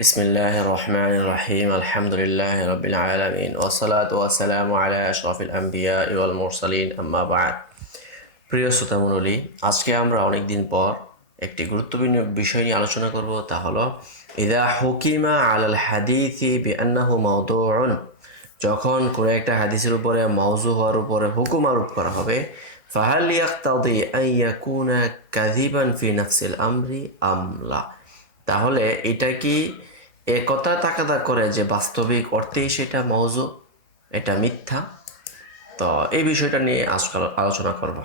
বিসমিল্লাহির রহমানির রহিম আলহামদুলিল্লাহি রাব্বিল আলামিন ওয়াসসালাতু ওয়াসসালামু আলা আশরাফিল আমবিয়া ওয়াল মুরসালিন আম্মা বা'দ। প্রিয় শ্রোতামণ্ডলী, আজকে আমরা অনেক দিন পর একটি গুরুত্বপূর্ণ বিষয় নিয়ে আলোচনা করব, তা হলো ইদা হুকিমা আলাল হাদিসি বিআন্নাহু মাওদুউন। যখন কোনো একটা হাদিসের উপরে মাওযু হওয়ার উপরে হুকুম আরোপ করা হবে, ফাহাল ইয়াকতাদি আন ইয়াকুনা কাযিবান ফি নাফসিল আমরি আম লা। তাহলে এটা কি একথা তাকাদা করে যে বাস্তবিক অর্থেই সেটা মওযু, এটা মিথ্যা? তো এই বিষয়টা নিয়ে আজকাল আলোচনা করব।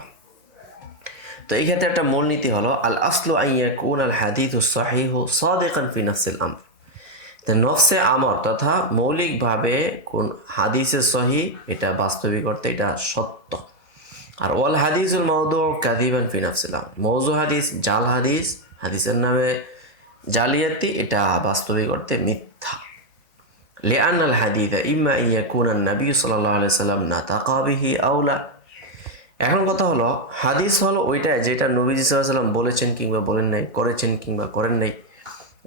তো এই ক্ষেত্রে একটা মূলনীতি হলো আল আসলু আন ইয়াকুন আল হাদিসু সহিহু সাদিকান ফি নাফসিল আমর। তো নফসে আমর তথা মৌলিকভাবে কোন হাদিসে সহি এটা বাস্তবিক অর্থে এটা সত্য। আর ওয়াল হাদিসুল মাওদু কাযিবান ফি নাফসিল আমর, মওযু হাদিস, জাল হাদিস, হাদিসের নামে জালিয়াতি, এটা বাস্তবিক অর্থে মিথ্যা। লিআন আল হাদিসা ইম্মা আন ইয়াকুনা নবী সাল্লাল্লাহু আলাইহি সাল্লাম নাতাকা বিহি আও লা। এখন কথা হলো, হাদিস হলো ওইটা যেটা নবীজি সাল্লাল্লাহু আলাইহি সাল্লাম বলেছেন কিংবা বলেন নাই, করেছেন কিংবা করেন নাই।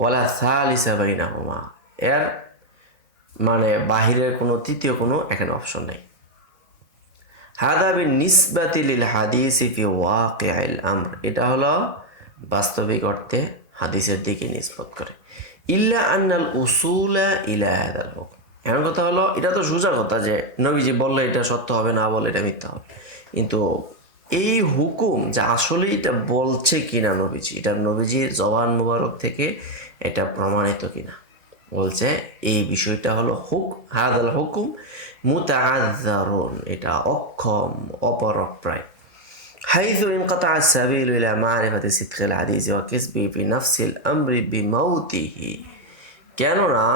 ওয়ালা সালিসা বাইনাহুমা, এর মানে বাহিরের কোনো তৃতীয় কোনো এখানে অপশন নেই। হাদা বিনিসবাতি লিল হাদিসি ফি ওয়াকিআল আমর, এটা হলো বাস্তবিক অর্থে হাদিসের দিকে নিসবত করে। ইল্লা আন্নাল উসুলা ইলা হাদাল হুকম। এখন কথা হলো, এটা তো সোজা কথা যে নবীজি বললে এটা সত্য হবে, না বললে এটা মিথ্যা হবে, কিন্তু এই হুকুম যে আসলে এটা বলছে কিনা নবীজি, এটা নবীজির জবান মুবারক থেকে এটা প্রমাণিত কিনা, বলছে এই বিষয়টা হলো হাদাল হুকুম মুতাআযযারুন, এটা অক্ষম, অপরপ্রায়। حيث انقطع السبيل إلى معرفة صدق الحديث وكسبه في نفس الأمر بموته। কেননা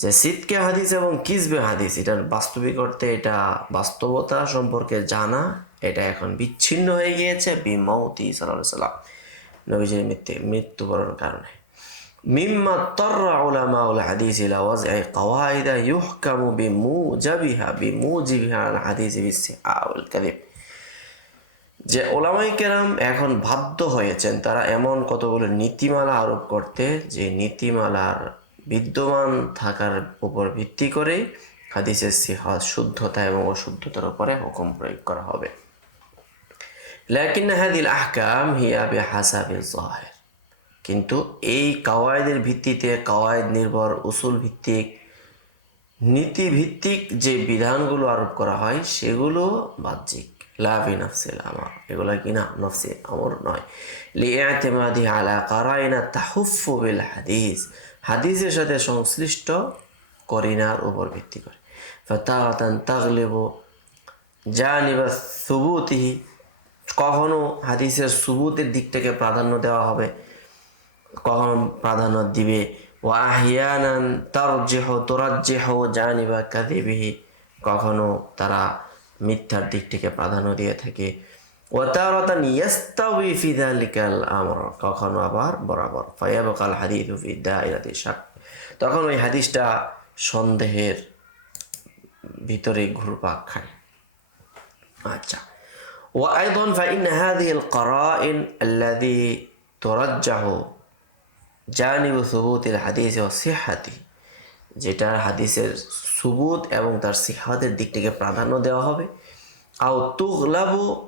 যে সিদকে হাদিস এবং কিসবে হাদিস, এটার বাস্তবিক অর্থে এটা বাস্তবতা সম্পর্কে জানা, এটা এখন বিচ্ছিন্ন হয়ে গিয়েছে বিমৌতি সাল্লাল্লাহু আলাইহি সাল্লাম, নবীজির মৃত্যুবরণের কারণে। মিম্মা তাররা উলামাউল হাদিস ইলা ওয়াজঈ কওয়াইদা ইউহকামু বিমুজিবিহা আল হাদিস বিসসিহা ওয়াল কাযিব। যে ওলামায়ে কেরাম এখন বাধ্য হয়েছেন তারা এমন কতগুলো নীতিমালা আরোপ করতে, যে নীতিমালার বিদ্যমান থাকার উপর ভিত্তি করে হাদিসের সিহত, শুদ্ধতা এবং অশুদ্ধতার উপরে হুকুম প্রয়োগ করা হবে। লাকিন হাদিল আহকাম হিয়া বিহাসাবিল যাহির, কিন্তু এই কাওয়ায়েদের ভিত্তিতে, কাওয়ায়েদ নির্ভর, উসুল ভিত্তিক, নীতি ভিত্তিক যে বিধানগুলো আরোপ করা হয় সেগুলো বাহ্যিক। লা ফি নাফসিল আমর, এগুলো কিনা নফসে আমর নয়। লিইতিমাদি আলা কারাইনা তাহুফফু বিল হাদিস, হাদিসের সাথে সংশ্লিষ্ট করিনার উপর ভিত্তি করে। ফাতারাতান তাগলিবু জানিবা সুবুতিহি, কখনো হাদিসের সুবুতের দিকটাকে প্রাধান্য দেওয়া হবে, কখনো প্রাধান্য দিবে। ওয়া আহিয়ানান তুরাজ্জিহু জানিবা কাযিবিহি, কখনো তারা মিথ্যার দিকটিকে প্রাধান্য দিয়ে থাকে। ওয়া তারাতান ইয়াস্তাউই ফি যালিকাল আমর, কখনো আবার বরাবর। ফায়াবকাল হাদিসু ফি দায়রাতি শাক, তখন ওই হাদিসটা সন্দেহের ভিতরে ঘুরপাক খায়। আচ্ছা, ওয়া আইদান ফাইন্না হাযিহিল কারাইন আল্লাযী তুরাজ্জাহু জানিবু সুবুতিল হাদিস ওয়া সিহহাতি, যেটা হাদিসের সুবুত এবং তার সিহহাতের দিক থেকে প্রাধান্য দেওয়া হবে। আও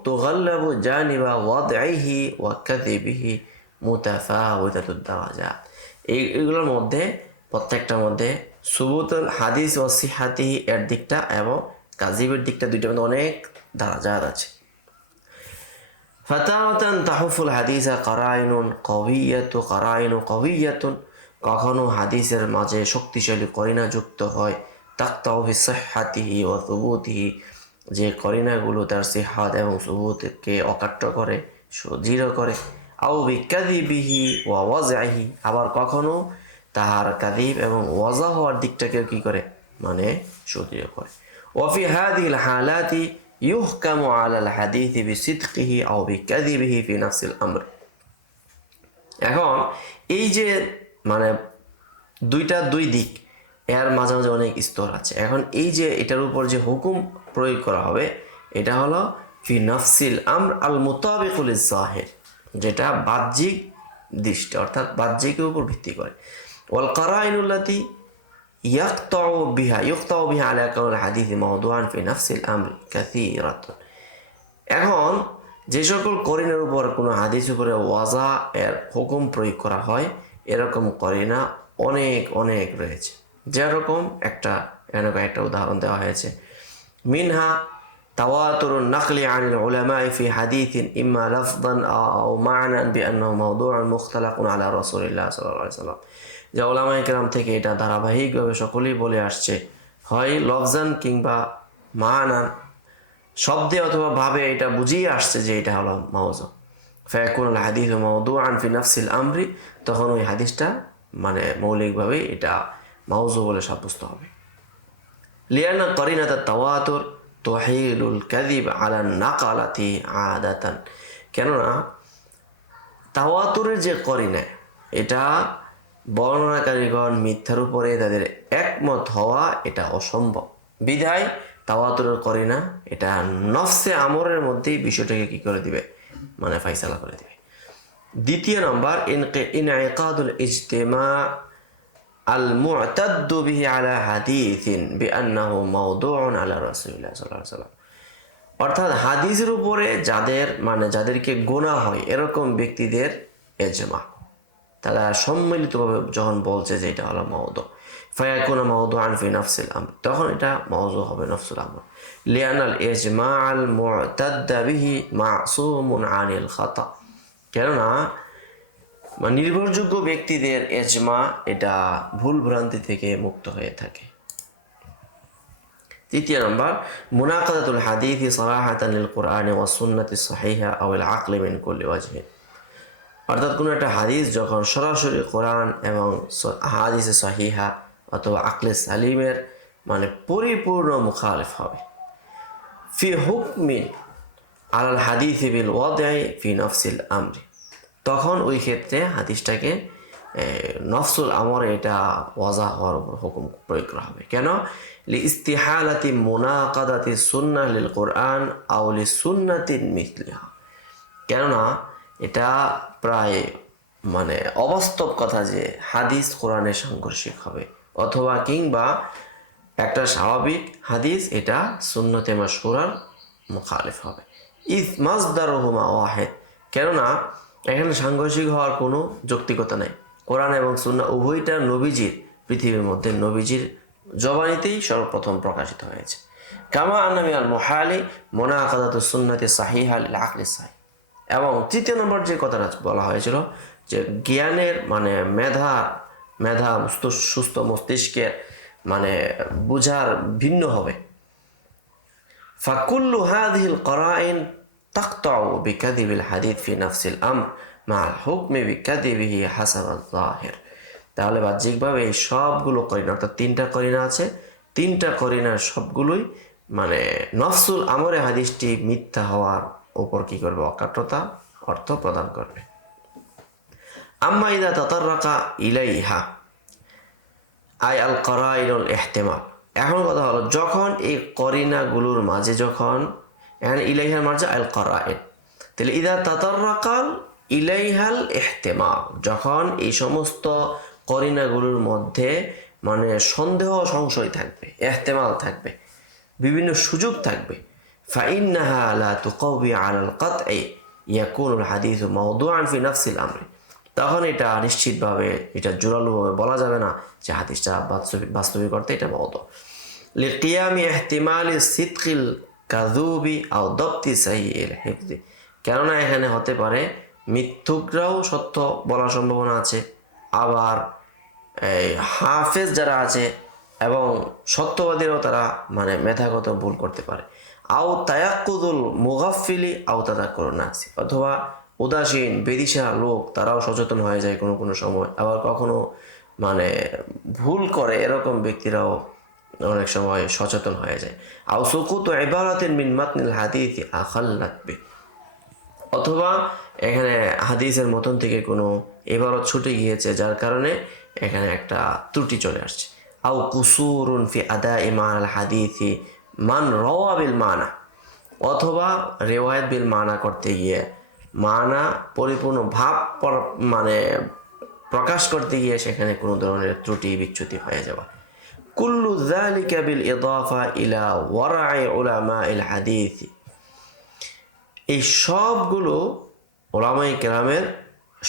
তুগল্লাবু জানিবা ওয়াদঈহি ওয়া কাযিবিহি মুতাফাওয়াতাতুদ দারাজাত, এইগুলোর মধ্যে প্রত্যেকটার মধ্যে সুবুতুল হাদিস ও সিহহাতিহি এর দিকটা এবং কাযিবের দিকটা, দুইটার মধ্যে অনেক দারাজাত আছে। ফাতাওয়াতান তাহুফুল হাদিসা কারাইনু কওয়িয়াতুন, কখনো হাদিসের মাঝে শক্তিশালী করিনা যুক্ত হয়। তাকতাউ ফি সিহহাতিহি ওয়া সুবুতিহি, যে করিনাগুলো তার সিহহাত এবং সুবুতকে অকাট্য করে, সুদৃঢ় করে। আও বিকাযিবিহি ওয়া ওয়াজঈহি, আবার কখনো তাহার কাযিব এবং ওয়াজা হওয়ার দিকটাকেও কি করে, মানে সুদৃঢ় করে। ওয়া ফি হাযিহিল হালাতি ইউহকামু আলাল হাদিসি বিসিদকিহি আও বিকাযিবিহি ফি নাফসিল আমর। এখন এই যে মানে দুই দিক, এর মাঝে মাঝে অনেক স্তর আছে। এখন এই যে এটার উপর যে হুকুম প্রয়োগ করা হবে, এটা হলো ফি নাফসিল আমর আল মুতাবিকুল যাহির, যেটা বাহ্যিক দৃষ্টি অর্থাৎ বাহ্যিকের উপর ভিত্তি করে। ওয়াল কারাইনুল্লাতি يقطع بها على كون الحديث موضوعا في نفس الأمر كثيرة। এখন যে সকল করিনার উপর কোনো হাদিস উপরে ওয়াজা এর হুকুম প্রয়োগ করা হয় এরকম করিনা অনেক অনেক রয়েছে। যেরকম একটা উদাহরণ দেওয়া হয়েছে, মিনহা তাওয়াতুরুন নাকলি আনিল উলামা'i ফি হাদিসিন ইম্মা লাফযান আও মা'নান বিআন্নাহু মাওদু'উন মুখতালাকুন আলা রাসূলিল্লাহ সাল্লাল্লাহু আলাইহি ওয়াসাল্লাম। যে উলামায়ে কেরাম থেকে এটা ধারাবাহিকভাবে সকলেই বলে আসছে, হয় লফজান কিংবা মা'নান শব্দে অথবা ভাবে এটা বুঝিয়ে আসছে যে এটা হলো মাওযু। ফায়াকুনুল হাদিসু মাওদু'আন ফি নাফসিল আমরি, তখন ওই হাদিসটা মানে মৌলিকভাবে এটা মাওযু বলে সাব্যস্ত হবে। লিআন্না কারিনাত তাওয়াতুর তুহিলুল কাযিব আলা নাকালাতি আদাতান, কেননা তাওয়াতুরের যে করিনা এটা বর্ণনাকারীগণ মিথ্যার উপরে তাদের একমত হওয়া এটা অসম্ভব। বিধায় তাওয়াতুরের করিনা এটা নফসে আমরের মধ্যেই বিষয়টাকে কি করে দিবে, মানে ফাইসালা করে দিবে। দ্বিতীয় নম্বর, ইনইকাদুল ইজতিমা আল মু'তাদ্দু বিহি আলা হাদিসিন বিআন্নাহু মাওদু'উন আলা রাসূলিল্লাহ সাল্লাল্লাহু আলাইহি ওয়াসাল্লাম। অর্থাৎ হাদিসের উপরে যাদেরকে গোনা হয় এরকম ব্যক্তিদের ইজমা, তারা সম্মিলিতভাবে যখন বলছে যে এটা হলো মাওদু, ফায়াকুনু মাওদু'আন ফি নাফসিল আমর, তখন এটা মাওযু হবে নফসুল আমর। লিআনাল ইজমা'আল মু'তাদ্দা বিহি মা'সুমুন আনিল খাতা, কেননা নির্ভরযোগ্য ব্যক্তিদের ইজমা এটা ভুল ভ্রান্তি থেকে মুক্ত হয়ে থাকে। তৃতীয় নম্বর, মুনাকাদাতুল হাদিসি সারাহাতান লিল কুরআনি ওয়াস সুন্নাতি সাহিহা আও আল আকলি মিন কুল্লি ওয়াজহিন। অর্থাৎ কোনো একটা হাদিস যখন সরাসরি কোরআন এবং হাদিসে সাহিহা অথবা আকলে সালিমের মানে পরিপূর্ণ মুখালিফ হবে, ফি হুকমিন আলাল হাদিসি বিল ওয়াদঈ ফি নফসিল আমরি, তখন ওই ক্ষেত্রে হাদিসটাকে নফসুল আমরে এটা ওয়াজা হওয়ার উপর হুকুম প্রয়োগ করা হবে। কেন? লি ইস্তিহালাতি মুনাকাদাতি সুন্নাহ লিল কোরআন আও লি সুন্নাতিন মিসলিহা, কেননা এটা প্রায় মানে অবাস্তব কথা যে হাদিস কোরআনের সাংঘর্ষিক হবে, অথবা কিংবা একটা স্বাভাবিক হাদিস এটা সুন্নতে মাশহুরার মুখালিফ হবে। ইজ মাসদারুহুমা ওয়াহিদ, কেননা এখানে সাংঘর্ষিক হওয়ার কোনো যৌক্তিকতা নেই। কোরআন এবং সুন্নাহ উভয়টা নবীজির, পৃথিবীর মধ্যে নবীজির জবানিতেই সর্বপ্রথম প্রকাশিত হয়েছে। কামা আন্না মিনাল মুহালি মুনাকাদাতুস সুন্নাতি সাহিহা লিল আকলি সাহিহ। এবং তৃতীয় নম্বর যে কথাটা বলা হয়েছিল যে জ্ঞানের মানে মেধা সুস্থ মস্তিষ্কের মানে বুঝার ভিন্ন হবে। ফাকুল্লু হাযিহিল কারাইন তাকতাউ বিকাযিবিল হাদিস ফি নাফসিল আমর মা'আল হুকমি বিকাযিবিহি হাসাবাল যাহির। তাহলে বাহ্যিকভাবে এই সবগুলো করিনা, অর্থাৎ তিনটা করিনা আছে, তিনটা করিনার সবগুলোই মানে নফসুল আমরে হাদিসটি মিথ্যা হওয়ার উপর কি করবে, অকাট্যতা অর্থ প্রদান করবে। আম্মা ইদা তাতাররাকা ইলাইহা আই আল কারাইনুল ইহতিমাল, এখন কথা হলো যখন এই করিনাগুলোর মাঝে যখন এখানে ইলাইহার মাঝে আল কারাইন, তাহলে ইদা তাতাররাকাল ইলাইহাল ইহতিমাল, যখন এই সমস্ত করিনাগুলোর মধ্যে মানে সন্দেহ সংশয় থাকবে, ইহতিমাল থাকবে, বিভিন্ন সুযোগ থাকবে, ফাইন্নাহা লা তুকাউবি আলাল কাতঈ ইয়াকুনুল হাদিসু মাওদুআন ফি নাফসিল আমরি, তখন এটা নিশ্চিতভাবে এটা জোরালোভাবে বলা যাবে না যে হাদিসটা বাস্তবিক অর্থে এটা মাওদু। লিকিয়ামি ইহতিমালি সিদকিল কাযুবি আও দাবতি সাহিহিল হিফজি, কেননা এখানে হতে পারে মিথ্যুকরাও সত্য বলার সম্ভাবনা আছে, আবার হাফেজ যারা আছে এবং সত্যবাদীরাও তারা মানে মেধাগত ভুল করতে পারে। আও তায়াক্কুদুল মুগাফফিলি আও তাযাক্কুরুন নাসি, অথবা উদাসীন বেদিশা লোক তারাও সচেতন হয়ে যায় কোনো সময়, আবার কখনো মানে ভুল করে এরকম ব্যক্তিরাও অনেক সময় সচেতন হয়ে যায়। আও সুকুতু ইবারাতিন মিন মাতনিল হাদিস আখাল্লাত বি, অথবা এখানে হাদিসের মতন থেকে কোনো ইবারত ছুটে গিয়েছে যার কারণে এখানে একটা ত্রুটি চলে আসছে। আও কুসুরুন ফি আদাই মানাল হাদিসি মান রাওয়া বিল মানা, অথবা রিওয়ায়াত বিল মানা করতে গিয়ে মানা পরিপূর্ণ ভাব মানে প্রকাশ করতে গিয়ে সেখানে কোনো ধরনের ত্রুটি বিচ্যুতি হয়ে যাওয়া। কুল্লু যালিকা বিল ইদাফা ইলা ওয়ারা'i উলামাইল হাদিস, এই সবগুলো ওলামায়ে কেরামের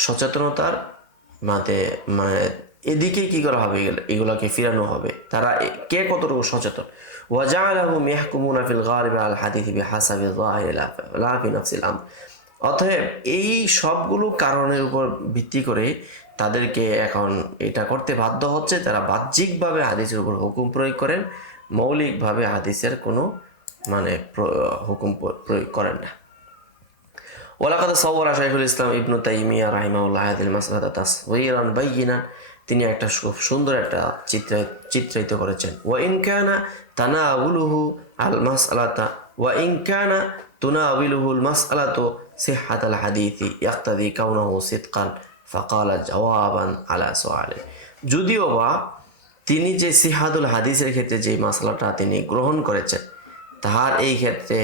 সচেতনতার মানে এদিকে কি করা হবে, এগুলোকে ফিরানো হবে। তারা কে কতটুকু সচেতন। ওয়া জাআলাহুম ইয়াহকুমুনা ফিল গালিব আল হাদিস বিহাসাবি যাহির লা ফি নাফসিল আমর। অতএব এই সবগুলো কারণের উপর ভিত্তি করে তাদেরকে এখন এটা করতে বাধ্য হচ্ছে, তারা বাহ্যিকভাবে হাদিসের উপর হুকুম প্রয়োগ করেন, মৌলিকভাবে হাদিসের কোনো হুকুম প্রয়োগ করেন না। ওয়ালাকাদ সাওয়ারা শাইখুল ইসলাম ইবনু তাইমিয়া রাহিমাহুল্লাহ হাদিল মাসআলাতা তাসওয়িরান বাইয়িনান, তিনি একটা খুব সুন্দর একটা চিত্রায়িত করেছেন। ওয়া ইন কানা তানাউলুহু আল মাসআলাতা ওয়া ইন কানা তুনাউলুহু আল মাসআলাতু সিহহাতাল হাদিসি ইয়াক্তাদি কাউনাহু সিদকান ফাকালা জাওয়াবান আলা সুআলি। যদিও বা তিনি যে সিহাদুল হাদিসের ক্ষেত্রে যে মাসআলাটা তিনি গ্রহণ করেছেন, তাহার এই ক্ষেত্রে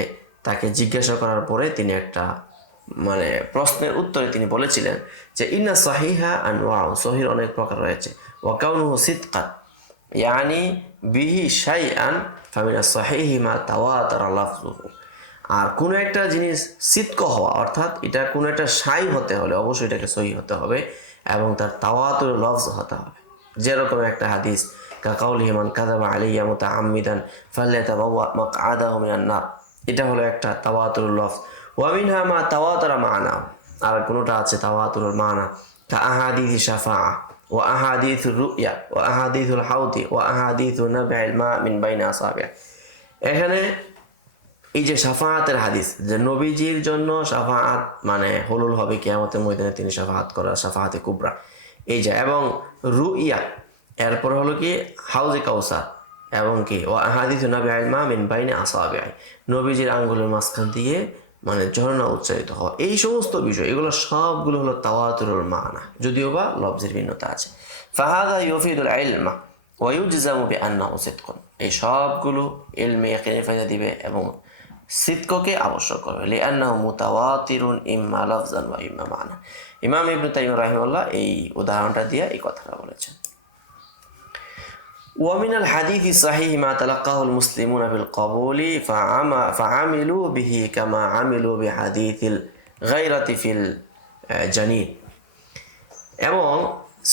তাকে জিজ্ঞাসা করার পরে তিনি একটা প্রশ্নের উত্তরে তিনি বলেছিলেন যে ইন্না সহিহা আনওয়াউ, সহির অনেক প্রকার রয়েছে। ওয়া কাউনুহু সিদকান ইয়ানি বিহি শাইআন ফামিনা সহিহি মা তাওয়াতারা লাফজুহু। আর কোনো একটা জিনিস সিদক হওয়া অর্থাৎ এটা কোনো একটা শাই হতে হলে অবশ্যই এটাকে সহি হতে হবে এবং তার তাওয়াতুর লফজ হতে হবে। যেরকম একটা হাদিস কাকাউলিহি মান কাযাবা আলাইয়া মুতাআম্মিদান ফালইয়াতাবাওয়া মাকআদাহু মিনান নার, এটা হলো একটা তাওয়াতুর লফজ। ওয়া মিনহা মা তাওয়াতারা মানা, আর কোনোটা আছে তাওয়াতুর মানা কা আহাদিস শাফাআ ওয়া আহাদিসুর রুইয়া ওয়া আহাদিসুল হাউদি ওয়া আহাদিসু নাবইল মা মিন বাইনা আসাবিয়া। এখানে এই যে শাফাআতের হাদিস, যে নবীজির জন্য শাফাআত হলুল হবে কিয়ামতের ময়দানে, তিনি শাফাআত করার শাফাআতে কুবরা এই যে, এবং রুইয়া এরপর হলো কি হাউজে কাউসার, এবং কি ও আহাদিসু নাবইল মা মিন বাইনা আসাবিয়া, নবীজির আঙ্গুলের মাঝখান দিয়ে ঝর্ণা উচ্চারিত হওয়া। এই সমস্ত বিষয় এগুলো সবগুলো হলো তাওয়াতুরুল মানা, যদিও বা লফজের ভিন্নতা আছে। ফাহাদা ইউফিদুল ইলমা ওয়া ইউজজামু বিআন্নাহু সিদকুন, এই সবগুলো ইলমে ইয়াকিনের ফায়দা দিবে এবং সিদককে আবশ্যক করবে। লিআন্নাহু মুতাওয়াতিরুন ইম্মা লাফজান ওয়া ইম্মা মানা। ইমাম ইবনে তাইমিয়া রাহিমাহুল্লাহ এই উদাহরণটা দিয়ে এই কথাটা বলেছেন। ومن الحديث الصحيح ما تلقاه المسلمون بالقبول فعملوا به كما عملوا بحديث الغيرة في الجنين। এবং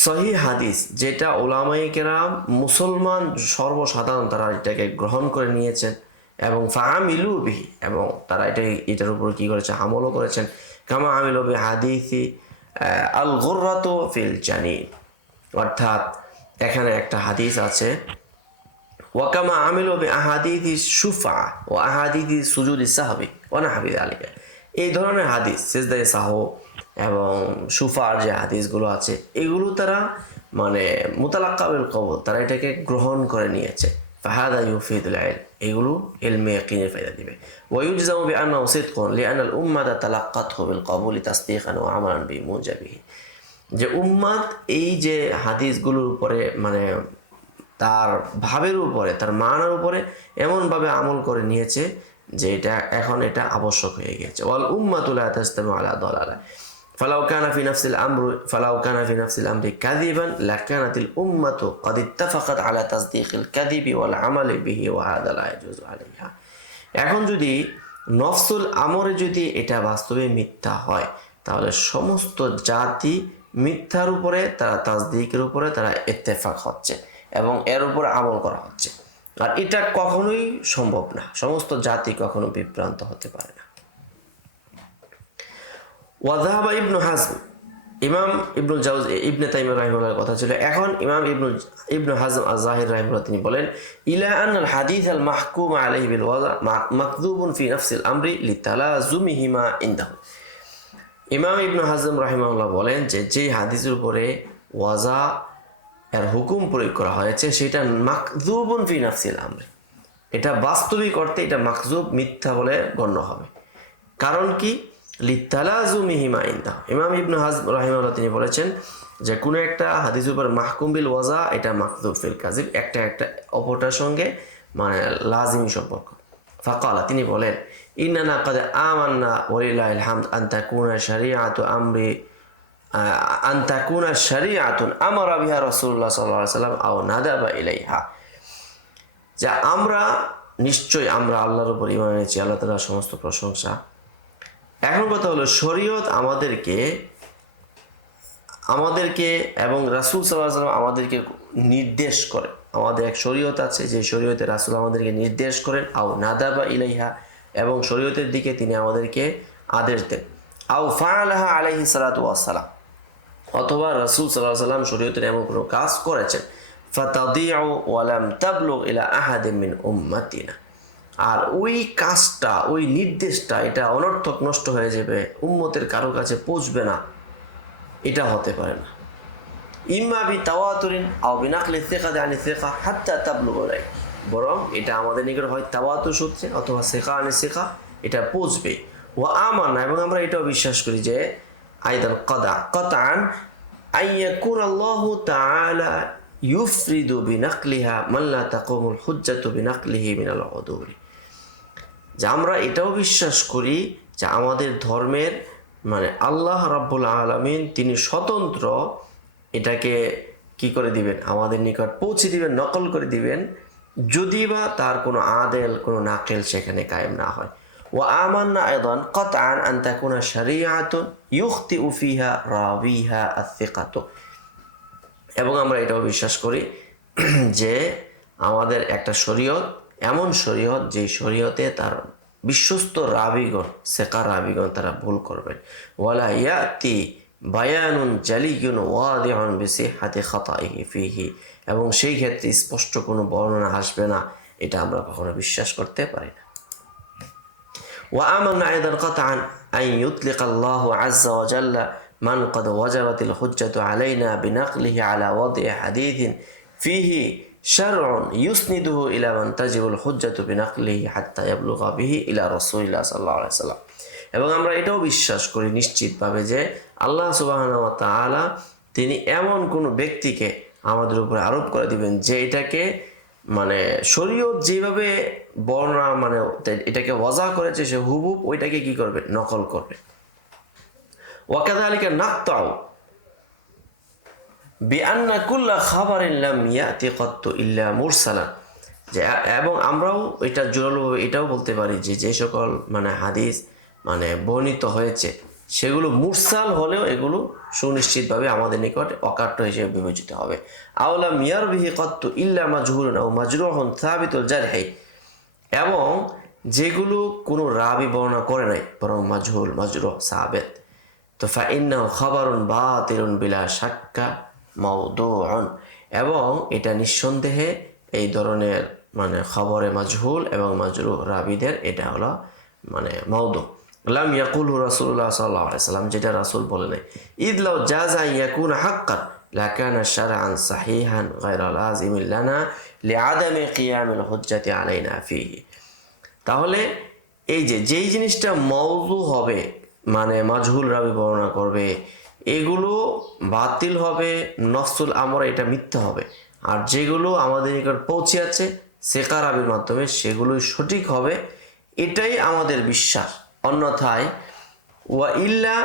সহিহ হাদিস যেটা উলামায়ে কেরাম মুসলমান সর্বসাধারণ তারা এটাকে গ্রহণ করে নিয়েছেন এবং ফাআমিলু বিহি, এবং তারা এটার উপর কি করেছে, আমলও করেছেন। কামা আমিলু বিহাদিসি আল গুররাতু ফিল জানিন, অর্থাৎ এখানে একটা হাদিস আছে ওয়াকামা আমিলু বিআহাদিসি শুফা ওয়া আহাদিসি সুজুদি সাহবি ওয়া নাহবি যালিকা। এই ধরনের হাদিস সিজদায়ে সাহু এবং শুফার যে হাদিসগুলো আছে এগুলো তারা মুতালাক্কা বিল কবুল, তারা এটাকে গ্রহণ করে নিয়েছে। ফাহাদা ইউফিদুল ইলম, এগুলো ইলমে ইয়াকিনের ফায়দা দিবে। ওয়া ইউজজামু বিআন্নাহু সিদকুন লিআন্না আল উম্মাতা তালাক্কাতহু বিল কবুলি তাসদীকান ওয়া আমালান বিমুজাবিহি, যে উম্মাদ এই যে হাদিসগুলোর উপরে তার ভাবের উপরে তার মানার উপরে এমনভাবে আমল করে নিয়েছে যে এটা আবশ্যক হয়ে গেছে। ওয়াল উম্মাতু লা তাসতামু আলা দালালা ফালাউ কানা ফি নাফসিল আমরি কাযিবান লাকানাতিল উম্মাতু ক্বাদ ইত্তাফাকাত আলা তাসদীকিল কাযিবি ওয়াল আমালি বিহি ওয়া হাদা লা ইয়াজুজু আলাইহা। এখন যদি নফসুল আমরে যদি এটা বাস্তবে মিথ্যা হয়, তাহলে সমস্ত জাতি মিথ্যার উপরে তারা তাসদীকের উপরে তারা ইত্তেফাক হচ্ছে এবং এর উপর আমল করা হচ্ছে, আর এটা কখনোই সম্ভব না। সমস্ত জাতি কখনো বিভ্রান্ত হতে পারে না। ওয়াযাহাবা ইবনু হাজম, ইমাম ইবনুল জাওজি ইবনে তাইমিয়া রাহিমাহুল্লাহর কথা ছিল। এখন ইমাম ইবনু হাজম আয-যাহির রাহিমাহুল্লাহ তিনি বলেন ইলা আন্নাল হাদিস আল মাহকুম আলাইহি বিল ওয়াযা মাকযুবুন ফি নাফসিল আমরি লিতালাজুমিহিমা ইনদাহু। ইমাম ইবনু হাজম রাহিমাহুল্লাহ বলেন যে হাদিসের উপরে ওয়াজা এর হুকুম প্রয়োগ করা হয়েছে সেটা মাকযুবুন ফি নাফসিল আমরি, এটা বাস্তবিক অর্থে এটা মাকযুব মিথ্যা বলে গণ্য হবে। কারণ কি, লিতালাজুমিহিমা ইনদাহু। ইমাম ইবনু হাজম রাহিমাহুল্লাহ তিনি বলেছেন যে কোনো একটা হাদিসের উপর মাহকুম বিল ওয়াজা এটা মাকযুব ফিল কাযিব, একটা অপরটার সঙ্গে লাজিমি সম্পর্ক। ফাকালা তিনি বলেন ইন্নানা ক্বাদ আমান্না ওয়ালিল্লাহিল হামদ আন তাকুনা শারিআতু আন তাকুনা শারিআতুন আমারা বিহা রাসূলুল্লাহ সাল্লাল্লাহু আলাইহি ওয়াসাল্লাম আও নাদাবা ইলাইহা, যা নিশ্চয়ই আমরা আল্লাহর উপর ঈমান এনেছি, আল্লাহ তাআলার সমস্ত প্রশংসা। এখন কথা হলো শরীয়ত আমাদেরকে এবং রাসূল সাল্লাল্লাহু আলাইহি ওয়াসাল্লাম আমাদেরকে নির্দেশ করে। আমাদের এক শরীয়ত আছে, যে শরীয়তে রাসূল আমাদেরকে নির্দেশ করেন, আও নাদাবা ইলাইহা, এবং শরীয়তের দিকে তিনি আমাদেরকে আদেশ দেন, আও ফাআলাহা আলাইহি সালাতু ওয়াসসালাম, অথবা রাসূল সাল্লাল্লাহু আলাইহি ওয়াসাল্লাম শরীয়তের এমন কোনো কাজ করেছেন, ফাতাদিউ ওয়া লাম তাবলুগ ইলা আহাদিন মিন উম্মাতিনা, আর ওই কাজটা, ওই নির্দেশটা এটা অনর্থক নষ্ট হয়ে যাবে, উম্মতের কারো কাছে পৌঁছবে না, এটা হতে পারে না। ইম্মা বি তাওয়াতুরিন আও বিনাকলি সিকাতি আনি সিকা হাত্তা তাবলুগ ইলাই, বরং এটা আমাদের নিকট হয় তাওয়াতুর সূত্রে অথবা সিকা আনি সিকা, এটা পৌঁছবে। ওয়া আমানা, এবং আমরা এটাও বিশ্বাস করি যে আইদান কাতান আইয়াকুন আল্লাহু তাআলা ইউফরিদু বিনাকলিহা মান লা তাকুমুল হুজ্জাতু বিনাকলিহি মিনাল উদুরি, যে আমরা এটাও বিশ্বাস করি যে আমাদের ধর্মের আল্লাহ রাব্বুল আলামিন তিনি স্বতন্ত্র এটাকে কি করে দিবেন, আমাদের নিকট পৌঁছে দিবেন, নকল করে দিবেন, যদি বা তার কোনো আদেল, কোনো নাকেল সেখানে কায়েম না হয়। ওয়া আমান্না আইদান কাতআন আন তাকুনা শারিআতুন ইউখতিউ ফিহা রাবিহা আস-সিকাতু, এবং আমরা এটাও বিশ্বাস করি যে আমাদের একটা শরীয়ত, এমন শরীয়ত যে শরীয়তে তার বিশ্বস্ত রাবিগণ, সেকা রাবিগণ তারা ভুল করবেন। ওয়ালা ইয়াতি বায়ানুন জালিয়ুন ওয়াদিউন বিসিহহাতি খাতাইহি ফিহি, এবং সেই ক্ষেত্রে স্পষ্ট কোনো বর্ণনা আসবে না, এটা আমরা কখনো বিশ্বাস করতে পারি না। ওয়া আমান্না আইদান কাতআন আন ইউতলিকা আল্লাহু আযজা ওয়া জাল্লা মান ক্বাদ ওয়াজাবাতিল হুজ্জাতু আলাইনা বিনাকলিহি আলা ওয়াদি হাদিসিন ফিহি শারউন ইউসনিদুহু ইলা মান তাজিবুল হুজ্জাতু বিনাকলিহি হাত্তা ইয়াবলুগা বিহি ইলা রাসূলিল্লাহ সাল্লাল্লাহু আলাইহি ওয়াসাল্লাম, এবং আমরা এটাও বিশ্বাস করি নিশ্চিতভাবে যে আল্লাহ সুবহানাহু ওয়া তাআলা তিনি এমন কোনো ব্যক্তিকে আমাদের উপরে আরোপ করে দিবেন যে এটাকে শরীয়ত যেভাবে বর্ণনা এটাকে ওয়াজা করেছে সে হুবহুব ওইটাকে কি করবে, নকল করবে। ওয়াকাযালিকা নাকতাউ বিআন্না কুল্লা খাবারিন লাম ইয়াতি কাত্তু ইল্লা মুরসালান, যে এবং আমরাও এটা জোরালোভাবে এটাও বলতে পারি যে যে সকল হাদিস বর্ণিত হয়েছে সেগুলো মুরসাল হলেও এগুলো সুনিশ্চিতভাবে আমাদের নিকট অকাট্য হিসেবে বিবেচিত হবে। আওলা মিয়ার বিহি কাত্তু ইল্লা মাজহুরুন আও মাজরুহুন সাবিতুল জারহি, এবং যেগুলো কোনো রাবি বর্ণনা করে নাই বরং মাজহুল, মাজরুহ, সাবিত, তো ফাইন্নাহু খাবারুন বাতিলুন বিলা শাক্কা মাওদুউন, এবং এটা নিঃসন্দেহে এই ধরনের খবরে মাজহুল এবং মাজরুহ রাবিদের এটা হলো মাওদু। লাম ইয়াকুলহু রাসূলুল্লাহ সাল্লাল্লাহু আলাইহি ওয়াসাল্লাম, যেটা রাসূল বলে নাই। ইদ লাউ জাযা ইয়াকুনা হাক্কান লাকানা শারআন সাহিহান গায়রা লাযিমিন লানা লিআদামি কিয়ামিল হুজ্জাতি আলাইনা ফিহি, তাহলে এই যেই জিনিসটা মাওদু হবে মাজহুল রাবি বর্ণনা করবে, এগুলো বাতিল হবে, নফসুল আমরা এটা মিথ্যা হবে, আর যেগুলো আমাদের নিকট পৌঁছে আছে সেকা রাবির মাধ্যমে সেগুলোই সঠিক হবে, এটাই আমাদের বিশ্বাস। অন্যথায় ওয়া ইল্লা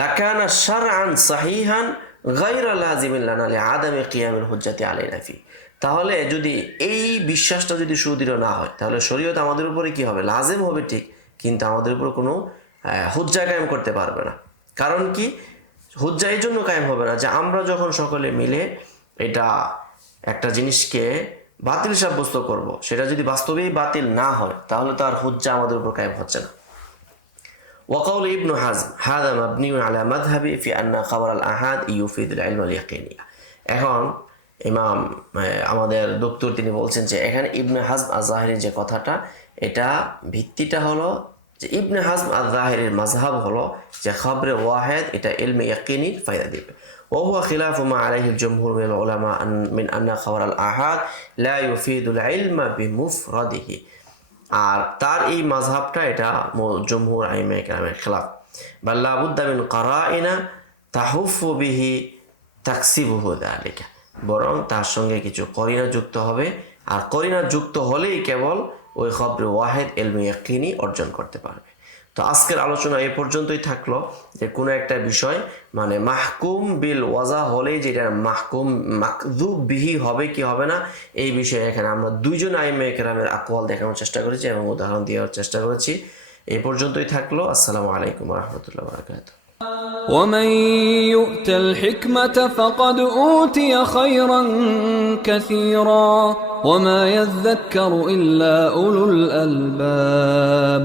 লাকানা শারআন সাহিহান গায়রা লাযিমিন লানা লিআদামি কিয়ামিল হুজ্জাতি আলাইনা ফি, তাহলে যদি এই বিশ্বাসটা যদি সুদৃঢ় না হয় তাহলে শরীয়ত আমাদের উপরে কি হবে, লাজিম হবে ঠিক, কিন্তু আমাদের উপর কোনো হুজ্জা কায়েম করতে পারবে না। কারণ কি, হুজ্জা এই জন্য কায়েম হবে না যে আমরা যখন সকলে মিলে এটা একটা জিনিসকে বাতিল সাব্যস্ত করব, সেটা যদি বাস্তবেই বাতিল না হয় তাহলে তো আর হুজ্জা আমাদের উপর কায়েম হচ্ছে না। ওয়াকাউল ইবনু হাজম হাযা মাবনিউন আলা মাযহাবি ফি আন্না খাবার আল আহাদ ইউফিদুল ইলম আল ইয়াকিনিয়া। এখন ইমাম আমাদের দক্তর তিনি বলছেন যে এখানে ইবনে হাজম আয-যাহিরির যে কথাটা, এটা ভিত্তিটা হলো যে ইবনে হাজম আয-যাহিরির মাযহাব হলো যে খবরে ওয়াহিদ এটা ইলমে ইয়াকিনি ফায়দা দিবে। وهو خلاف ما عليه الجمهور من العلماء من أن خبر الآحاد لا يفيد العلم بمفرده, আর তার এই মাযহাবটা এটা জমহুর আইমে কেরামের খেলাফ। বাল লা বুদ্দা মিন কারাইনা তাহুফু বিহি তাকসিবুহু যালিকা, বরং তার সঙ্গে কিছু করিনা যুক্ত হবে, আর করিনা যুক্ত হলেই কেবল ওই খবরে ওয়াহিদ ইলমে ইয়াকিনি অর্জন করতে পারবে। তো আজকের আলোচনা এই পর্যন্তই থাকলো, যে কোনো একটা বিষয় মানে মাহকুম বিল ওয়াজা হলেই যেটা মাহকুম মাকযুব বিহি হবে কি হবে না, এই বিষয়ে এখানে আমরা দুইজন আইমে কেরামের আকওয়াল দেখানোর চেষ্টা করেছি এবং উদাহরণ দেওয়ার চেষ্টা করেছি। এই পর্যন্তই থাকলো। আসসালামু আলাইকুম ওয়া রাহমাতুল্লাহি ওয়া বারাকাতুহু। ومن يؤت الحكمة فقد أوتي خيرا كثيرا وما يذكر إلا أولو الألباب